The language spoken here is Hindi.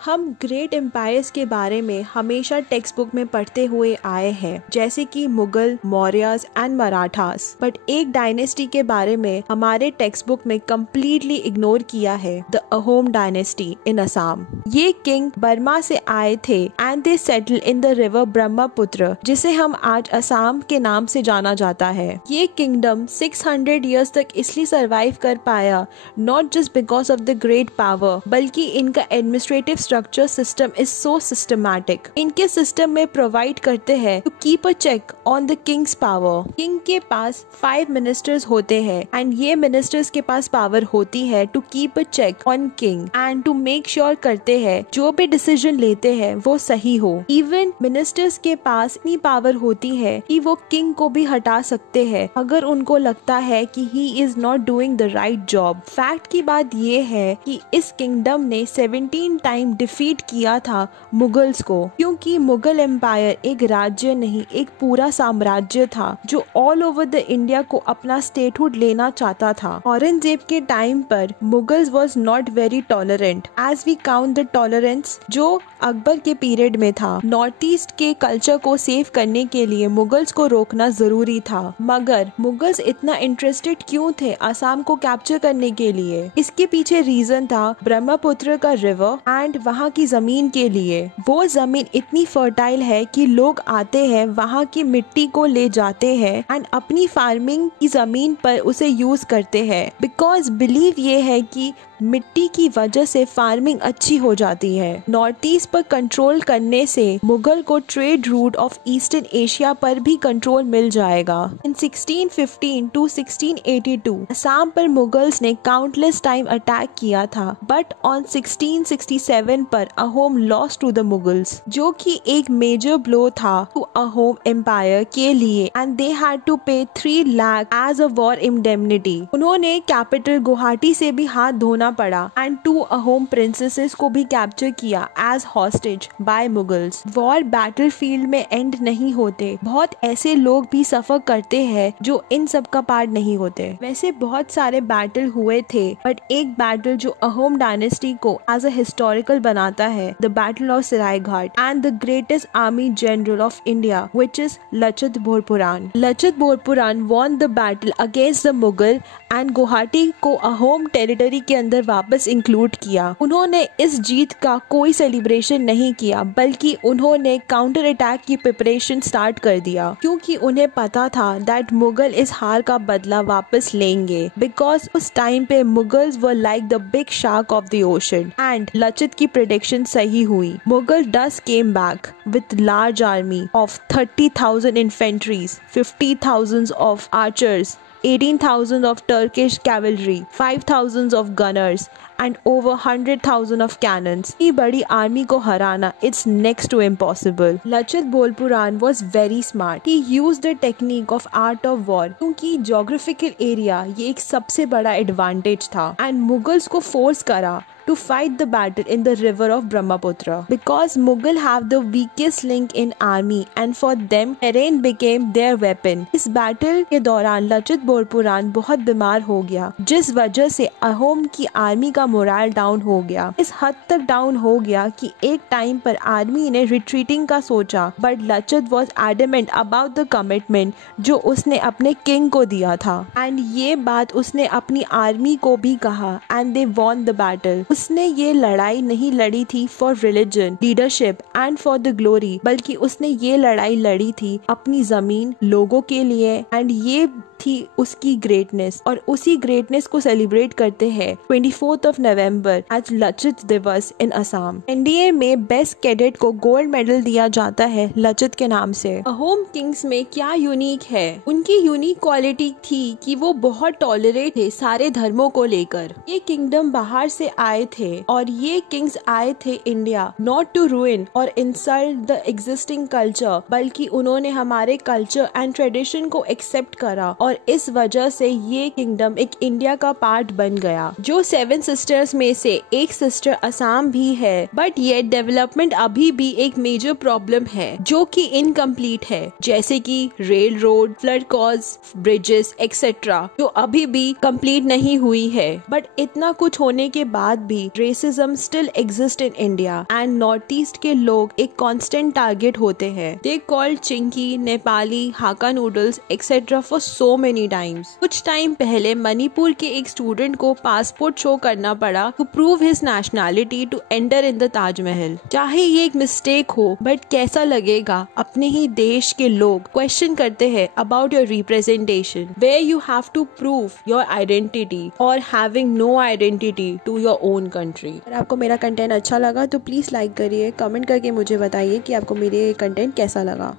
हम ग्रेट एम्पायर्स के बारे में हमेशा टेक्स्ट बुक में पढ़ते हुए आए हैं, जैसे कि मुगल, मौर्यस एंड मराठास। बट एक डायनेस्टी के बारे में हमारे टेक्स्ट बुक में कम्प्लीटली इग्नोर किया है, the Ahom dynasty in Assam. ये किंग बर्मा से आए थे and they settle in the river Brahmaputra, जिसे हम आज असम के नाम से जाना जाता है। ये किंगडम 600 ईयर्स तक इसलिए सरवाइव कर पाया, not just because of the great power, बल्कि इनका administrative structure system is so systematic. इनके सिस्टम में प्रोवाइड करते हैं to keep a check on the king's power. King के पास 5 मिनिस्टर्स होते हैं एंड ये मिनिस्टर्स के पास पावर होती है to keep a check on king and to make sure करते हैं जो भी डिसीजन लेते हैं वो सही हो। इवन मिनिस्टर्स के पास इतनी पावर होती है कि वो किंग को भी हटा सकते हैं अगर उनको लगता है कि he is not doing the right job. Fact की बात ये है कि इस किंगडम ने 17 टाइम डिफीट किया था मुगल्स को, क्योंकि मुगल एम्पायर एक राज्य नहीं, एक पूरा साम्राज्य था जो ऑल ओवर द इंडिया को अपना स्टेटहुड लेना चाहता था। औरंगजेब के टाइम पर Mughals was not very tolerant as we count the tolerance जो अकबर के पीरियड में था। नॉर्थ ईस्ट के कल्चर को सेव करने के लिए मुगल्स को रोकना जरूरी था, मगर मुगल्स इतना इंटरेस्टेड क्यों थे असम को कैप्चर करने के लिए? इसके पीछे रीजन था ब्रह्मपुत्र का रिवर एंड वहाँ की जमीन के लिए। वो जमीन इतनी फर्टाइल है कि लोग आते हैं, वहाँ की मिट्टी को ले जाते हैं एंड अपनी फार्मिंग की जमीन पर उसे यूज करते हैं, बिकॉज बिलीव ये है कि मिट्टी की वजह से फार्मिंग अच्छी हो जाती है। नॉर्थ ईस्ट पर कंट्रोल करने से मुगल को trade route of eastern Asia पर भी कंट्रोल मिल जाएगा। इन 1615 टू 1682 असम पर मुगल्स ने काउंटलेस टाइम अटैक किया था, बट ऑन 1667 पर Ahom lost to the Mughals, जो कि एक मेजर ब्लो था टू अहोम एम्पायर के लिए and they had to pay 3 lakh as a war indemnity. उन्होंने कैपिटल गुवाहाटी से भी हाथ धोना पड़ा एंड 2 अहोम प्रिंसेसेस को भी कैप्चर किया as hostage by Mughals. War battlefield में एंड नहीं होते, बहुत ऐसे लोग भी सफर करते हैं जो इन सब का पार्ट नहीं होते। वैसे बहुत सारे बैटल हुए थे, बट एक बैटल जो अहोम डायनेस्टी को एज अ हिस्टोरिकल बनाता है, the battle of Saraighat and the greatest army general of India which is Lachit Borphukan. Lachit Borphukan won the battle against the Mughal and Guwahati को अहोम टेरिटरी के अंदर वापस इंक्लूड किया। उन्होंने इस जीत का कोई सेलिब्रेशन नहीं किया, बल्कि उन्होंने काउंटर अटैक की प्रिपरेशन स्टार्ट कर दिया, क्योंकि उन्हें पता था दैट मुगल इस हार का बदला वापस लेंगे, बिकॉज उस टाइम पे Mughals were like the big shark of the ocean and Lachit की प्रेडिक्शन सही हुई। Mughals came back with large army of 30,000 infantries, 50,000 of archers, 18,000 of Turkish cavalry, 5,000 of gunners and over 100,000 of cannons. ये बड़ी आर्मी को हराना it's next to impossible. Lachit बोरपुरान was very smart. He used the technique of art of war, क्योंकि geographical area ये एक सबसे बड़ा advantage था and मुगल्स को force करा to fight the battle in the river of Brahmaputra, because Mughal have the weakest link in army and for them terrain became their weapon. इस बैटल के दौरान लचित बोरपुरान बहुत बीमार हो गया, जिस वजह से अहोम की आर्मी का मोरल डाउन हो गया। इस हद तक डाउन हो गया कि एक टाइम पर आर्मी ने रिट्रीटिंग का सोचा, but Lachit was adamant about the commitment जो उसने अपने किंग को दिया था एंड ये बात उसने अपनी आर्मी को भी कहा and they won the battle. उसने ये लड़ाई नहीं लड़ी थी for religion, leadership and for the glory, बल्कि उसने ये लड़ाई लड़ी थी अपनी जमीन, लोगों के लिए एंड ये थी उसकी ग्रेटनेस। और उसी ग्रेटनेस को सेलिब्रेट करते हैं 24th of November आज लचित दिवस इन असम। एनडीए में बेस्ट कैडेट को गोल्ड मेडल दिया जाता है लचित के नाम से। अहोम किंग्स में क्या यूनिक है? उनकी यूनिक क्वालिटी थी कि वो बहुत टॉलरेट थे सारे धर्मों को लेकर। ये किंगडम बाहर से आए थे और ये किंग्स आए थे इंडिया नॉट टू रूइन और इंसल्ट द एग्जिस्टिंग कल्चर, बल्कि उन्होंने हमारे कल्चर एंड ट्रेडिशन को एक्सेप्ट करा और और इस वजह से ये किंगडम एक इंडिया का पार्ट बन गया। जो 7 सिस्टर्स में से एक सिस्टर असम भी है, बट ये डेवलपमेंट अभी भी एक मेजर प्रॉब्लम है जो कि इनकम्प्लीट है, जैसे कि rail road, flood cause, bridges etcetera, जो अभी भी कंप्लीट नहीं हुई है। बट इतना कुछ होने के बाद भी racism still exist in India and north east के लोग एक कांस्टेंट टारगेट होते हैं। दे कॉल्ड चिंकी, नेपाली, हाका noodles etcetera for so many times. कुछ टाइम पहले मणिपुर के एक स्टूडेंट को पासपोर्ट शो करना पड़ा to prove his nationality to enter in the Taj Mahal. चाहे ये एक मिस्टेक हो, बट कैसा लगेगा अपने ही देश के लोग क्वेश्चन करते हैं about your representation, where you have to prove your identity और having no identity to your own country. अगर आपको मेरा कंटेंट अच्छा लगा तो प्लीज लाइक करिए, कमेंट करके मुझे बताइए कि आपको मेरे कंटेंट कैसा लगा।